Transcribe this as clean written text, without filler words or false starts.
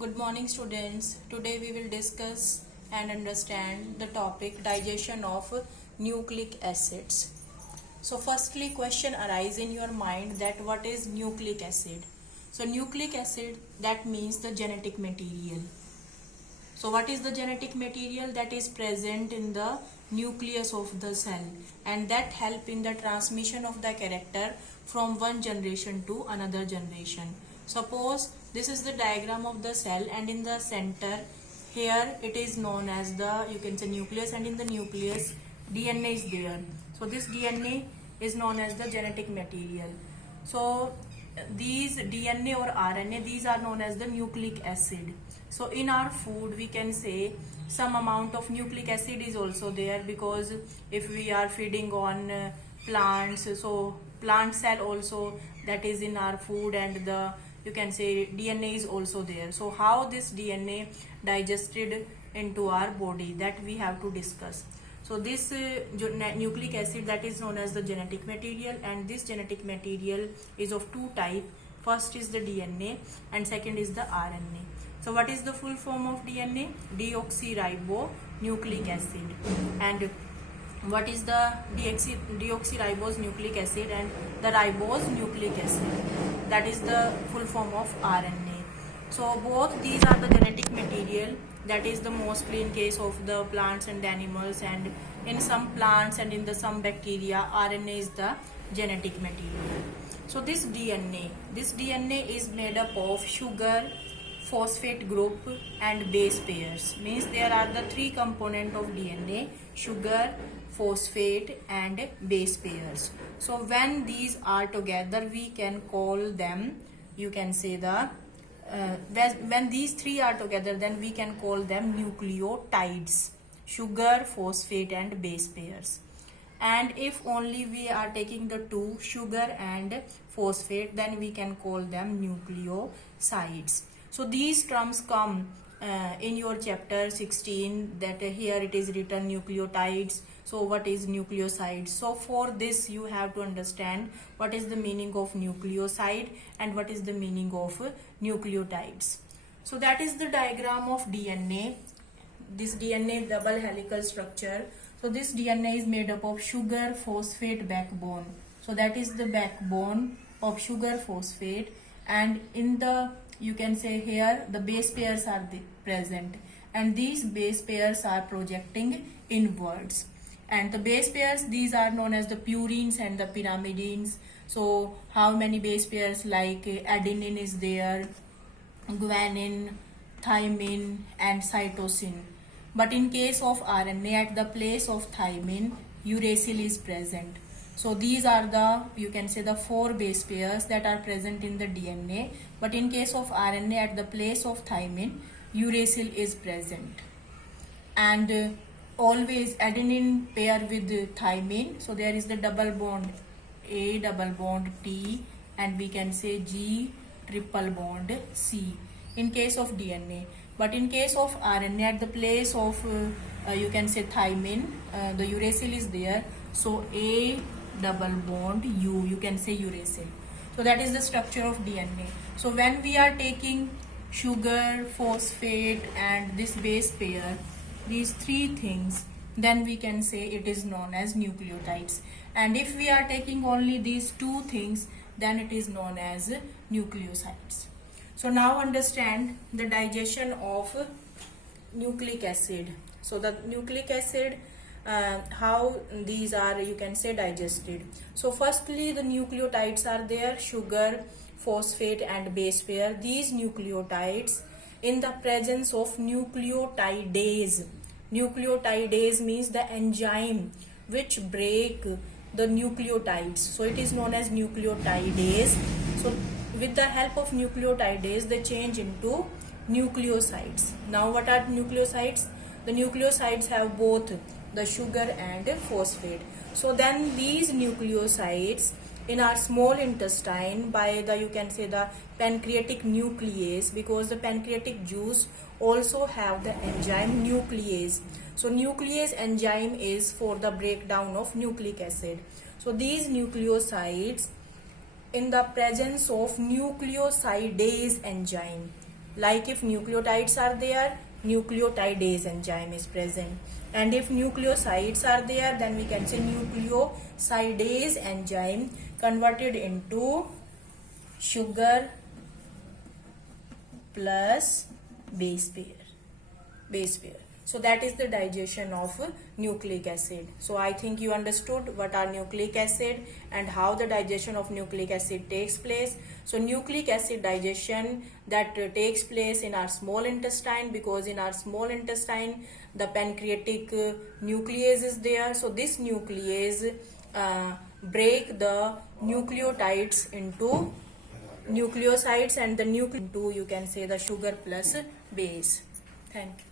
Good morning students. Today we will discuss and understand the topic digestion of nucleic acids. So firstly question arise in your mind that what is nucleic acid? So nucleic acid, that means the genetic material. So what is the genetic material that is present in the nucleus of the cell and that help in the transmission of the character from one generation to another generation. Suppose this is the diagram of the cell and in the center here it is known as the nucleus, and in the nucleus DNA is there. So this DNA is known as the genetic material. So these DNA or RNA, these are known as the nucleic acid. So in our food we can say some amount of nucleic acid is also there, because if we are feeding on plants, so plant cell also that is in our food, and the DNA is also there. So how this DNA digested into our body, that we have to discuss. So this nucleic acid, that is known as the genetic material, and this genetic material is of two types. First is the DNA and second is the RNA. So what is the full form of DNA? Deoxyribonucleic acid. And what is the deoxyribose nucleic acid and the ribose nucleic acid? That is the full form of RNA. So both these are the genetic material, that is the mostly in case of the plants and animals, and in some plants and in the some bacteria RNA is the genetic material. So this DNA is made up of sugar, phosphate group and base pairs. Means there are the three component of DNA: sugar, phosphate and base pairs. So when these are together we can call them, when these three are together then we can call them nucleotides: sugar, phosphate and base pairs. And if only we are taking the two, sugar and phosphate, then we can call them nucleosides. So these terms come in your chapter 16, that here it is written nucleotides. So what is nucleosides? So for this you have to understand what is the meaning of nucleoside and what is the meaning of nucleotides. So that is the diagram of DNA. This DNA double helical structure. So this DNA is made up of sugar, phosphate, backbone. So that is the backbone of sugar, phosphate, and in the here the base pairs are present, and these base pairs are projecting inwards. And the base pairs, these are known as the purines and the pyrimidines. So how many base pairs? Like adenine is there, guanine, thymine and cytosine. But in case of RNA, at the place of thymine, uracil is present. So these are the the four base pairs that are present in the DNA. But in case of RNA, at the place of thymine, uracil is present. And always adenine pair with thymine. So there is the double bond A, double bond T, and we can say G, triple bond C in case of DNA. But in case of RNA, at the place of thymine, the uracil is there. So A double bond U, uracil. So that is the structure of DNA. So when we are taking sugar, phosphate and this base pair, these three things, then we can say it is known as nucleotides. And if we are taking only these two things, then it is known as nucleosides. So now understand the digestion of nucleic acid. So the nucleic acid, how these are digested. So firstly the nucleotides are there: sugar, phosphate and base pair. These nucleotides, in the presence of nucleotidase. Nucleotidase means the enzyme which break the nucleotides. So it is known as nucleotidase. So with the help of nucleotidase, they change into nucleosides. Now what are nucleosides? The nucleosides have both the sugar and phosphate. So then these nucleosides in our small intestine by the pancreatic nuclease, because the pancreatic juice also have the enzyme nuclease. So nuclease enzyme is for the breakdown of nucleic acid. So these nucleosides, in the presence of nucleosidase enzyme, Like if nucleotides are there, nucleotidase enzyme is present. And if nucleosides are there, then we can say nucleosidase enzyme converted into sugar plus base pair. So that is the digestion of nucleic acid. So I think you understood what are nucleic acid and how the digestion of nucleic acid takes place. So nucleic acid digestion that takes place in our small intestine, because in our small intestine the pancreatic nuclease is there. So this nuclease break the nucleotides into nucleosides, and the into, you can say, the sugar plus base. Thank you.